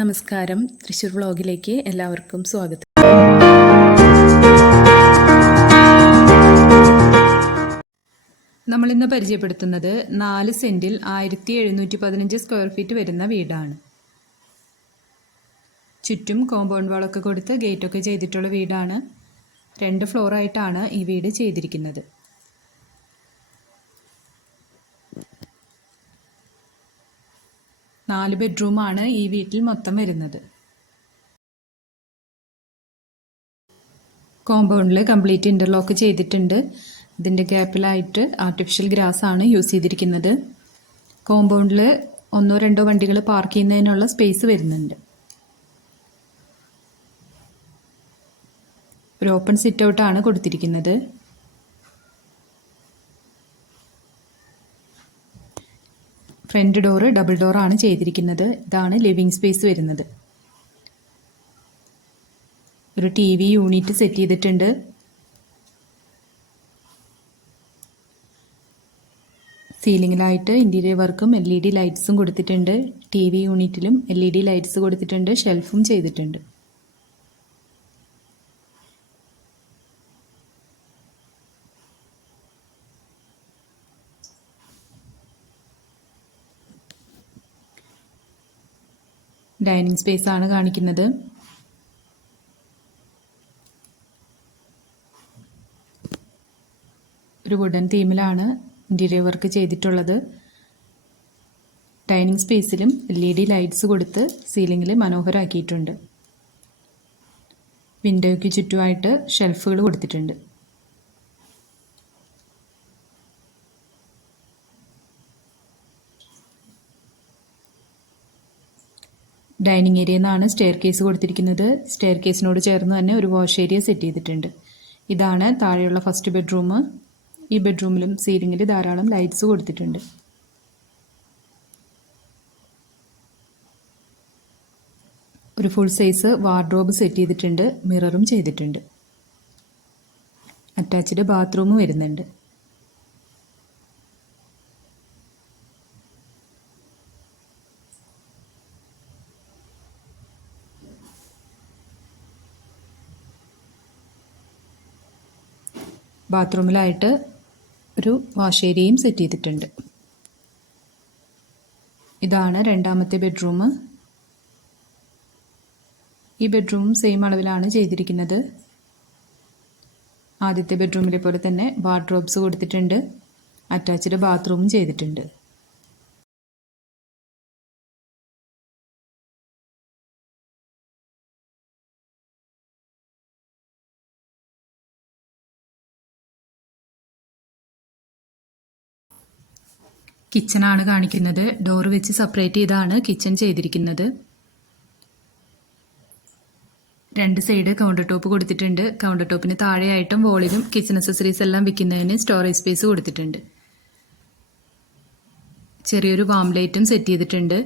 നമസ്കാരം, തൃശ്ശൂർ വ്ളോഗിലേക്ക് എല്ലാവർക്കും സ്വാഗതം. നമ്മളിന്ന് പരിചയപ്പെടുത്തുന്നത് 4 സെൻറ്റിൽ 1715 സ്ക്വയർ ഫീറ്റ് വരുന്ന വീടാണ്. ചുറ്റും കോമ്പൗണ്ട് വാളൊക്കെ കൊടുത്ത് ഗേറ്റൊക്കെ ചെയ്തിട്ടുള്ള വീടാണ്. 2 ഫ്ലോറായിട്ടാണ് ഈ വീട് ചെയ്തിരിക്കുന്നത്. നാല് ബെഡ്റൂമാണ് ഈ വീട്ടിൽ മൊത്തം വരുന്നത്. കോമ്പൗണ്ടിൽ കംപ്ലീറ്റ് ഇൻ്റർലോക്ക് ചെയ്തിട്ടുണ്ട്. ഇതിൻ്റെ ഗ്യാപ്പിലായിട്ട് ആർട്ടിഫിഷ്യൽ ഗ്രാസ് ആണ് യൂസ് ചെയ്തിരിക്കുന്നത്. കോമ്പൗണ്ടിൽ 1-2 വണ്ടികൾ പാർക്ക് ചെയ്യുന്നതിനുള്ള സ്പേസ് വരുന്നുണ്ട്. ഒരു ഓപ്പൺ സിറ്റ് ഔട്ടാണ് കൊടുത്തിരിക്കുന്നത്. ഫ്രണ്ട് ഡോറ് ഡബിൾ ഡോറാണ് ചെയ്തിരിക്കുന്നത്. ഇതാണ് ലിവിങ് സ്പേസ് വരുന്നത്. ഒരു TV യൂണിറ്റ് സെറ്റ് ചെയ്തിട്ടുണ്ട്. സീലിങ്ങിലായിട്ട് ഇൻറ്റീരിയർ വർക്കും LED ലൈറ്റ്സും കൊടുത്തിട്ടുണ്ട്. TV യൂണിറ്റിലും LED ലൈറ്റ്സ് കൊടുത്തിട്ടുണ്ട്. ഷെൽഫും ചെയ്തിട്ടുണ്ട്. ഡൈനിങ് സ്പേസ് ആണ് കാണിക്കുന്നത്. ഒരു വുഡൻ തീമിലാണ് ഇൻറ്റീരിയർ വർക്ക് ചെയ്തിട്ടുള്ളത്. ഡൈനിങ് സ്പേസിലും LED ലൈറ്റ്സ് കൊടുത്ത് സീലിങ്ങിൽ മനോഹരമാക്കിയിട്ടുണ്ട്. വിൻഡോയ്ക്ക് ചുറ്റുമായിട്ട് ഷെൽഫുകൾ കൊടുത്തിട്ടുണ്ട്. ഡൈനിങ് ഏരിയയിൽ നിന്നാണ് സ്റ്റെയർ കേസ് കൊടുത്തിരിക്കുന്നത്. സ്റ്റെയർ കേസിനോട് ചേർന്ന് തന്നെ ഒരു വാഷ് ഏരിയ സെറ്റ് ചെയ്തിട്ടുണ്ട്. ഇതാണ് താഴെയുള്ള ഫസ്റ്റ് ബെഡ്റൂം. ഈ ബെഡ്റൂമിലും സീലിങ്ങിൽ ധാരാളം ലൈറ്റ്സ് കൊടുത്തിട്ടുണ്ട്. ഒരു ഫുൾ സൈസ് വാർഡ്രോബ് സെറ്റ് ചെയ്തിട്ടുണ്ട്. മിററും ചെയ്തിട്ടുണ്ട്. അറ്റാച്ച്ഡ് ബാത്റൂമും വരുന്നുണ്ട്. ബാത്റൂമിലായിട്ട് ഒരു വാഷ് ഏരിയയും സെറ്റ് ചെയ്തിട്ടുണ്ട്. ഇതാണ് രണ്ടാമത്തെ ബെഡ്റൂം. ഈ ബെഡ്റൂമും സെയിം അളവിലാണ് ചെയ്തിരിക്കുന്നത്. ആദ്യത്തെ ബെഡ്റൂമിലെ പോലെ തന്നെ വാർഡ്രോബ്സ് കൊടുത്തിട്ടുണ്ട്. അറ്റാച്ച്ഡ് ബാത്റൂമും ചെയ്തിട്ടുണ്ട്. കിച്ചണാണ് കാണിക്കുന്നത്. ഡോറ് വെച്ച് സെപ്പറേറ്റ് ചെയ്താണ് കിച്ചൺ ചെയ്തിരിക്കുന്നത്. 2 സൈഡ് കൗണ്ടർ ടോപ്പ് കൊടുത്തിട്ടുണ്ട്. കൗണ്ടർ ടോപ്പിന് താഴെയായിട്ടും വോളിലും കിച്ചൺ അക്സസറീസ് എല്ലാം വെക്കുന്നതിന് സ്റ്റോറേജ് സ്പേസ് കൊടുത്തിട്ടുണ്ട്. ചെറിയൊരു വാം ലൈറ്റും സെറ്റ് ചെയ്തിട്ടുണ്ട്.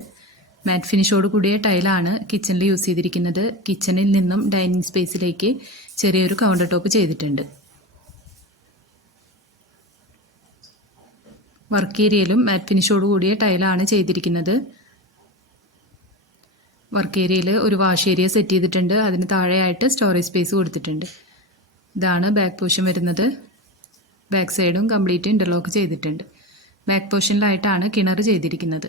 മാറ്റ് ഫിനിഷോട് കൂടിയ ടൈലാണ് കിച്ചണിൽ യൂസ് ചെയ്തിരിക്കുന്നത്. കിച്ചണിൽ നിന്നും ഡൈനിങ് സ്പേസിലേക്ക് ചെറിയൊരു കൗണ്ടർ ടോപ്പ് ചെയ്തിട്ടുണ്ട്. വർക്ക് ഏരിയയിലും മാറ്റ് ഫിനിഷോട് കൂടിയ ടൈലാണ് ചെയ്തിരിക്കുന്നത്. വർക്ക് ഏരിയയിൽ ഒരു വാഷ് ഏരിയ സെറ്റ് ചെയ്തിട്ടുണ്ട്. അതിന് താഴെയായിട്ട് സ്റ്റോറേജ് സ്പേസ് കൊടുത്തിട്ടുണ്ട്. ഇതാണ് ബാക്ക് പോർഷൻ വരുന്നത്. ബാക്ക് സൈഡും കംപ്ലീറ്റ് ഇൻ്റർലോക്ക് ചെയ്തിട്ടുണ്ട്. ബാക്ക് പോർഷനിലായിട്ടാണ് കിണർ ചെയ്തിരിക്കുന്നത്.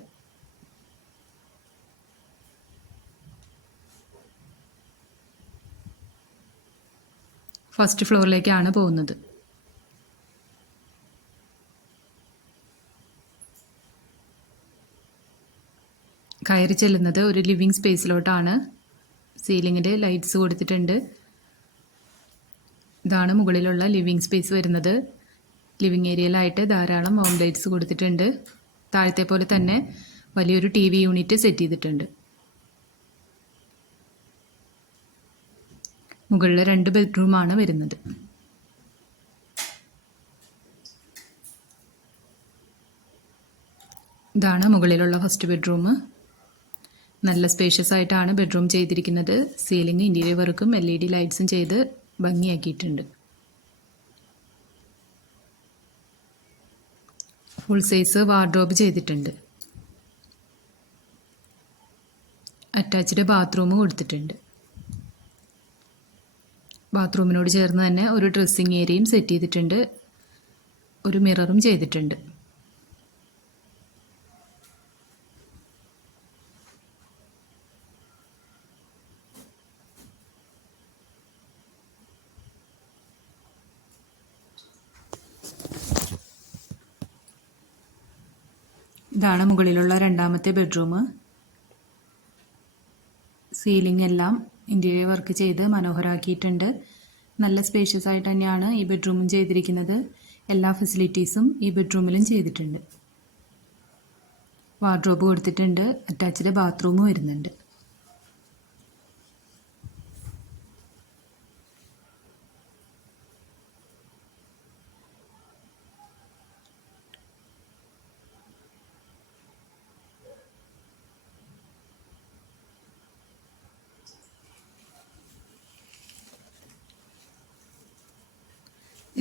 ഫസ്റ്റ് ഫ്ലോറിലേക്കാണ് പോകുന്നത്. കയറി ചെല്ലുന്നത് ഒരു ലിവിങ് സ്പേസിലോട്ടാണ്. സീലിങ്ങിൽ ലൈറ്റ്സ് കൊടുത്തിട്ടുണ്ട്. ഇതാണ് മുകളിലുള്ള ലിവിങ് സ്പേസ് വരുന്നത്. ലിവിങ് ഏരിയയിലായിട്ട് ധാരാളം ഹോം ലൈറ്റ്സ് കൊടുത്തിട്ടുണ്ട്. താഴത്തെ പോലെ തന്നെ വലിയൊരു TV യൂണിറ്റ് സെറ്റ് ചെയ്തിട്ടുണ്ട്. മുകളിൽ 2 ബെഡ്റൂമാണ് വരുന്നത്. ഇതാണ് മുകളിലുള്ള ഫസ്റ്റ് ബെഡ്റൂം. നല്ല സ്പേഷ്യസ് ആയിട്ടാണ് ബെഡ്റൂം ചെയ്തിരിക്കുന്നത്. സീലിംഗ് ഇൻറ്റീരിയർ വർക്കും LED ലൈറ്റ്സും ചെയ്ത് ഭംഗിയാക്കിയിട്ടുണ്ട്. ഫുൾ സൈസ് വാർഡ്രോബ് ചെയ്തിട്ടുണ്ട്. അറ്റാച്ച്ഡ് ബാത്റൂം കൊടുത്തിട്ടുണ്ട്. ബാത്റൂമിനോട് ചേർന്ന് തന്നെ ഒരു ഡ്രസ്സിങ് ഏരിയയും സെറ്റ് ചെയ്തിട്ടുണ്ട്. ഒരു മിററും ചെയ്തിട്ടുണ്ട്. ഇതാണ് മുകളിലുള്ള രണ്ടാമത്തെ ബെഡ്റൂം. സീലിംഗ് എല്ലാം ഇന്റീരിയർ വർക്ക് ചെയ്ത് മനോഹരമാക്കിയിട്ടുണ്ട്. നല്ല സ്പേഷ്യസ് ആയിട്ട് തന്നെയാണ് ഈ ബെഡ്റൂമും ചെയ്തിരിക്കുന്നത്. എല്ലാ ഫെസിലിറ്റീസും ഈ ബെഡ്റൂമിലും ചെയ്തിട്ടുണ്ട്. വാർഡ്രോബ് കൊടുത്തിട്ടുണ്ട്. അറ്റാച്ച്ഡ് ബാത്റൂമും വരുന്നുണ്ട്.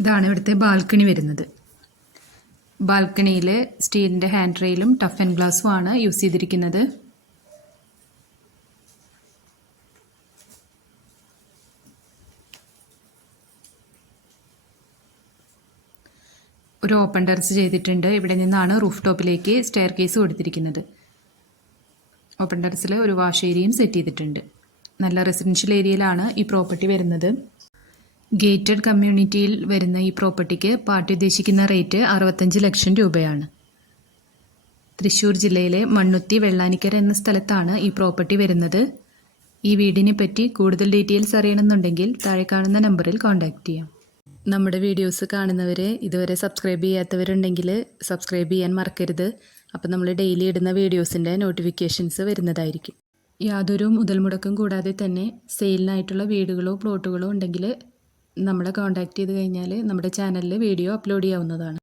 ഇതാണ് ഇവിടുത്തെ ബാൽക്കണി വരുന്നത്. ബാൽക്കണിയിൽ സ്റ്റീലിൻ്റെ ഹാൻഡ് റെയിലും ടഫ് ആൻഡ് ഗ്ലാസും ആണ് യൂസ് ചെയ്തിരിക്കുന്നത്. ഒരു ഓപ്പൺ ടെറസ് ചെയ്തിട്ടുണ്ട്. ഇവിടെ നിന്നാണ് റൂഫ് ടോപ്പിലേക്ക് സ്റ്റെയർ കേസ് കൊടുത്തിരിക്കുന്നത്. ഓപ്പൺ ടെറസിൽ ഒരു വാഷ് ഏരിയയും സെറ്റ് ചെയ്തിട്ടുണ്ട്. നല്ല റെസിഡൻഷ്യൽ ഏരിയയിലാണ് ഈ പ്രോപ്പർട്ടി വരുന്നത്. ഗേറ്റഡ് കമ്മ്യൂണിറ്റിയിൽ വരുന്ന ഈ പ്രോപ്പർട്ടിക്ക് പാർട്ടി ഉദ്ദേശിക്കുന്ന റേറ്റ് 65 ലക്ഷം രൂപയാണ്. തൃശ്ശൂർ ജില്ലയിലെ മണ്ണുത്തി വെള്ളാനിക്കര എന്ന സ്ഥലത്താണ് ഈ പ്രോപ്പർട്ടി വരുന്നത്. ഈ വീടിനെ പറ്റി കൂടുതൽ ഡീറ്റെയിൽസ് അറിയണമെന്നുണ്ടെങ്കിൽ താഴെ കാണുന്ന നമ്പറിൽ കോൺടാക്റ്റ് ചെയ്യാം. നമ്മുടെ വീഡിയോസ് കാണുന്നവരെ ഇതുവരെ സബ്സ്ക്രൈബ് ചെയ്യാത്തവരുണ്ടെങ്കിൽ സബ്സ്ക്രൈബ് ചെയ്യാൻ മറക്കരുത്. അപ്പോൾ നമ്മൾ ഡെയിലി ഇടുന്ന വീഡിയോസിൻ്റെ നോട്ടിഫിക്കേഷൻസ് വരുന്നതായിരിക്കും. യാതൊരു മുതൽ മുടക്കും കൂടാതെ തന്നെ സെയിലിനായിട്ടുള്ള വീടുകളോ പ്ലോട്ടുകളോ ഉണ്ടെങ്കിൽ നമ്മളെ കോൺടാക്റ്റ് ചെയ്ത് കഴിഞ്ഞാൽ നമ്മുടെ ചാനലിൽ വീഡിയോ അപ്ലോഡ് ചെയ്യാവുന്നതാണ്.